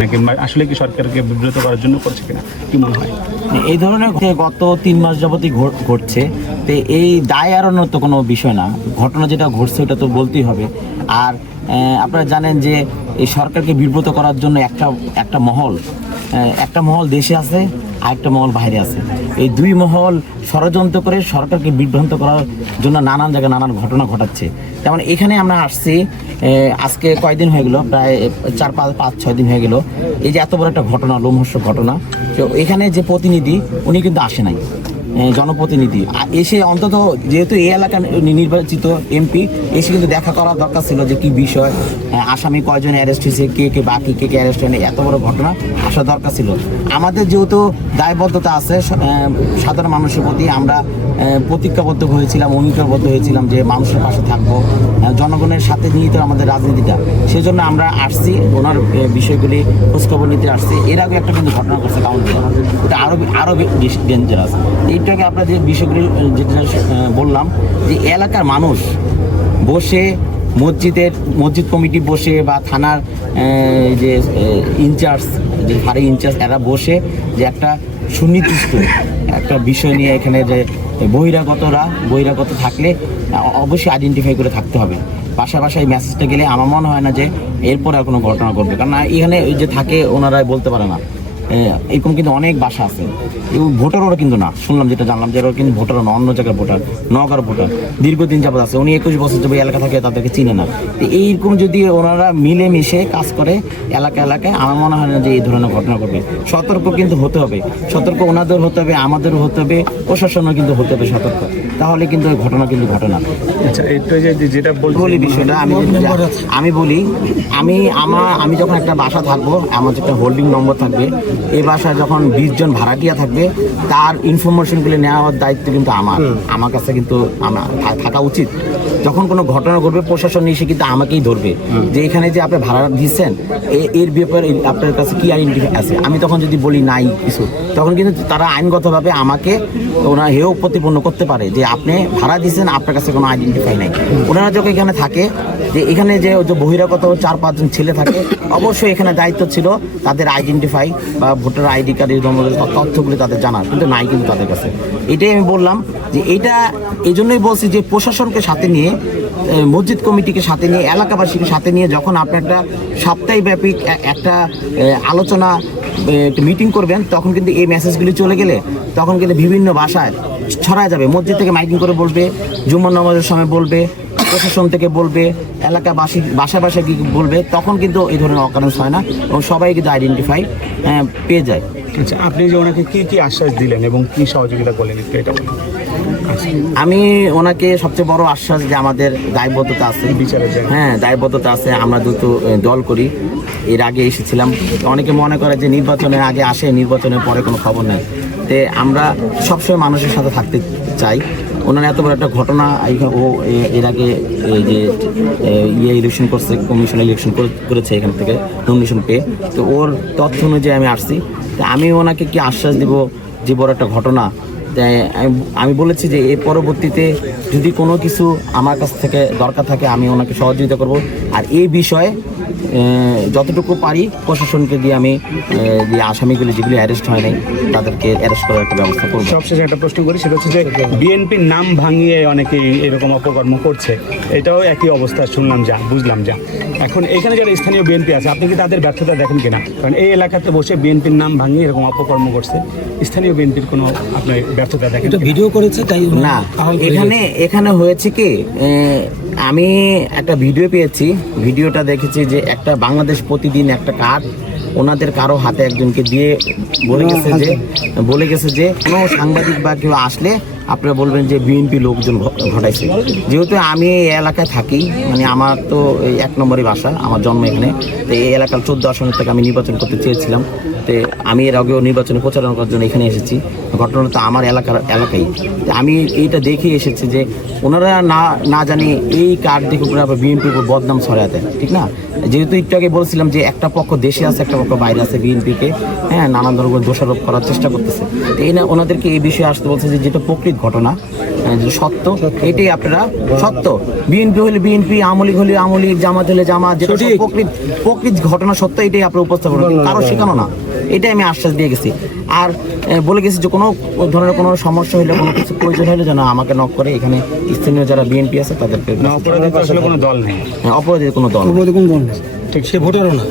নাকি আসলে কি সরকারকে বিব্রত করার জন্য করছে কিনা, কি মনে হয়? এই ধরনের গত 3 মাস যাবতই ঘটছে। তো এই দায় এড়ানোর তো কোনো বিষয় না, ঘটনা যেটা ঘটছে ওটা তো বলতেই হবে। আর আপনারা জানেন যে এই সরকারকে বিব্রত করার জন্য একটা মহল দেশে আছে আর একটা মহল বাইরে আছে। এই দুই মহল ষড়যন্ত্র করে সরকারকে বিভ্রান্ত করার জন্য নানান জায়গায় নানান ঘটনা ঘটাচ্ছে। যেমন এখানে আমরা আসছি আজকে কয়েকদিন হয়ে গেল, প্রায় 4-5-6 দিন হয়ে গেল। এই যে এত বড় একটা ঘটনা, লোমহর্ষক ঘটনা, তো এখানে যে প্রতিনিধি উনি কিন্তু আসে নাই, জনপ্রতিনিধি এসে অন্তত যেহেতু এই এলাকার নির্বাচিত এমপি এসে কিন্তু দেখা করার দরকার ছিল যে কি বিষয়, আসামি কয়জন অ্যারেস্ট হয়েছে, কে বাকি কে অ্যারেস্ট হয়নি, এত বড় ঘটনা আসা দরকার ছিল। আমাদের যেহেতু দায়বদ্ধতা আছে সাধারণ মানুষের প্রতি, আমরা প্রতিজ্ঞাবদ্ধ হয়েছিলাম, অঙ্গীকারবদ্ধ হয়েছিলাম যে মানুষের পাশে থাকবো, জনগণের সাথে নিয়ে তো আমাদের রাজনীতিটা, সেই জন্য আমরা আসছি ওনার বিষয়গুলি খোঁজখবর নিতে আসছি। এর আগে একটা কিন্তু ঘটনা ঘটছে কাউন্টে, ওটা আরও বেশি ডেঞ্জারাস। এইটাকে আপনার যে বিষয়গুলি যেটা বললাম যে এলাকার মানুষ বসে মসজিদ কমিটি বসে বা থানার যে ইনচার্জ, যে ফাঁড়ি ইনচার্জ, এরা বসে যে একটা সুনির্দিষ্ট একটা বিষয় নিয়ে এখানে যে বহিরাগত থাকলে অবশ্যই আইডেন্টিফাই করে থাকতে হবে। বাসায় মেসেজটা গেলে আমার মনে হয় না যে এরপরে আর কোনো ঘটনা ঘটবে, কারণ এখানে যে থাকে ওনারাই বলতে পারে না। এরকম কিন্তু অনেক বাসা আছে, এবং ভোটারও কিন্তু না, শুনলাম যেটা জানলাম যে ওরা কিন্তু ভোটারও না, অন্য জায়গার ভোটার, নওগাঁর ভোটার দীর্ঘদিন যাবত আছে। উনি 21 বছর যাবে এলাকা থাকে, তাদেরকে চিনে না। তো এইরকম যদি ওনারা মিলেমিশে কাজ করে এলাকায়, আমার মনে হয় না যে এই ধরনের ঘটনা ঘটবে। সতর্ক কিন্তু হতে হবে, সতর্ক ওনাদের হতে হবে, আমাদেরও হতে হবে, প্রশাসনও কিন্তু হতে হবে সতর্ক, তাহলে কিন্তু ওই ঘটনা কিন্তু ঘটে না। আচ্ছা, এটা যেটা বলি বিষয়টা আমি বলি, আমি যখন একটা বাসা থাকবো, আমার একটা হোল্ডিং নম্বর থাকবে, এই বাসায় যখন 20 জন ভাড়াটিয়া থাকবে, তার ইনফরমেশনগুলো নেওয়ার দায়িত্ব কিন্তু আমার কাছে কিন্তু থাকা উচিত। যখন কোনো ঘটনা ঘটবে প্রশাসন এসে কিন্তু আমাকেই ধরবে যে এখানে যে আপনি ভাড়া দিচ্ছেন এর ব্যাপারে আপনার কাছে কি আইডেন্টিফাই আছে। আমি তখন যদি বলি নাই কিছু, তখন কিন্তু তারা আইনগতভাবে আমাকে ওনারা হেয় প্রতিপন্ন করতে পারে যে আপনি ভাড়া দিচ্ছেন, আপনার কাছে কোনো আইডেন্টিফাই নাই। ওনারা যখন এখানে থাকে, যে এখানে যে বহিরাগত 4-5 জন ছেলে থাকে, অবশ্যই এখানে দায়িত্ব ছিল তাদের আইডেন্টিফাই বা ভোটার আইডি কার্ডের তথ্যগুলি তাদের জানার, কিন্তু নাই কিন্তু তাদের কাছে। এটাই আমি বললাম যে এটা এই জন্যই বলছি যে প্রশাসনকে সাথে নিয়ে, মসজিদ কমিটিকে সাথে নিয়ে, এলাকাবাসীকে সাথে নিয়ে যখন আপনি একটা সপ্তাহব্যাপী একটা আলোচনা মিটিং করবেন, তখন কিন্তু এই মেসেজগুলি চলে গেলে তখন কিন্তু বিভিন্ন ভাষায় ছড়ায় যাবে। মসজিদ থেকে মাইকিং করে বলবে, জুম্মার নামাজের সময় বলবে, প্রশাসন থেকে বলবে, বাসায় কি বলবে, তখন কিন্তু এই ধরনের অকারেন্স হয় না এবং সবাই কিন্তু আইডেন্টিফাই পেয়ে যায়। আচ্ছা, আপনি যে ওনাকে কি আশ্বাস দিলেন এবং কি সহযোগিতা করলেন একটু এটা বলুন। আমি ওনাকে সবচেয়ে বড় আশ্বাস যে আমাদের দায়বদ্ধতা আছে, দায়বদ্ধতা আছে। আমরা দুটো দল করি, এর আগে এসেছিলাম। অনেকে মনে করে যে নির্বাচনের আগে আসে, নির্বাচনের পরে কোনো খবর নেই। তে আমরা সবসময় মানুষের সাথে থাকতে চাই। ওনার এত বড় একটা ঘটনা, ও এর আগে যে ইলেকশন করছে, কমিশন ইলেকশন করেছে এখান থেকে নমিনেশন পেয়ে, তো ওর তথ্য অনুযায়ী আমি আসছি। তো আমি ওনাকে কি আশ্বাস দিব যে বড় একটা ঘটনা, আমি বলেছি যে এর পরবর্তীতে যদি কোনো কিছু আমার কাছ থেকে দরকার থাকে আমি ওনাকে সহযোগিতা করব। আর এই বিষয়ে যতটুকু পারি প্রশাসনকে দিয়ে আমি যে আসামিগুলি যেগুলি অ্যারেস্ট হয় নাই তাদেরকে অ্যারেস্ট করার একটা ব্যবস্থা করব। সবশেষে একটা প্রশ্ন করি, সেটা হচ্ছে যে বিএনপির নাম ভাঙিয়ে অনেকেই এরকম অপকর্ম করছে, এটাও একই অবস্থা শুনলাম, বুঝলাম। এখন এখানে যারা স্থানীয় বিএনপি আছে, আপনি কি তাদের ব্যর্থতা দেখেন কিনা? কারণ এই এলাকাতে বসে বিএনপির নাম ভাঙিয়ে এরকম অপকর্ম করছে, স্থানীয় বিএনপির কোনো আপনার ব্যর্থতা দেখেন? ভিডিও করেছে তাই না, এখানে হয়েছে কি, আমি একটা ভিডিও পেয়েছি, ভিডিওটা দেখেছি যে একটা বাংলাদেশ প্রতিদিন একটা কার্ড ওনাদের কারো হাতে একজনকে দিয়ে বলে গেছে যে কোনো সাংবাদিক বা কেউ আসলে আপনারা বলবেন যে বিএনপি লোকজন ঘটাইছে। যেহেতু আমি এই এলাকায় থাকি, মানে আমার তো এই 1 নম্বরই বাসা, আমার জন্ম এখানে, তো এই এলাকার 14 আসনের থেকে আমি নির্বাচন করতে চেয়েছিলাম। তো আমি এর আগেও নির্বাচনে প্রচারণা করার জন্য এখানে এসেছি। ঘটনা তো আমার এলাকায়, আমি এইটা দেখে এসেছি যে ওনারা না জানি এই কার্ড দেখে উপরে আবার বিএনপির উপর বদনাম ছড়াতে, ঠিক না? যেহেতু একটু আগে বলছিলাম যে একটা পক্ষ দেশে আছে, একটা পক্ষ বাইরে আছে, বিএনপিকে নানান ধরনের দোষারোপ করার চেষ্টা করতেছে। তো এই না ওনাদেরকে এই বিষয়ে আসতে বলছে যে যেটা প্রকৃত ঘটনা যে সত্য, এটাই আপনারা সত্য। বিএনপি হলে বিএনপি, আওয়ামী লীগ হলে আওয়ামী লীগ, জামাত হলে জামাত, যেটা সব প্রকৃত ঘটনা সত্য, এটাই আপনারা উপস্থাপন করেন, কারো শেখানো না। এটাই আমি আশ্বাস দিয়ে গেছি। আর বলে গেছি যে কোনো ধরনের কোনো সমস্যা হলে, কোনো কিছু প্রয়োজন হলে যেন আমাকে নক করে। এখানে স্থানীয় যারা বিএনপি আছে তাদেরকে, অপরাধী তো আসলে কোনো দল নেই, অপরাধীর কোনো দল ঠিক সে ভোটারও না।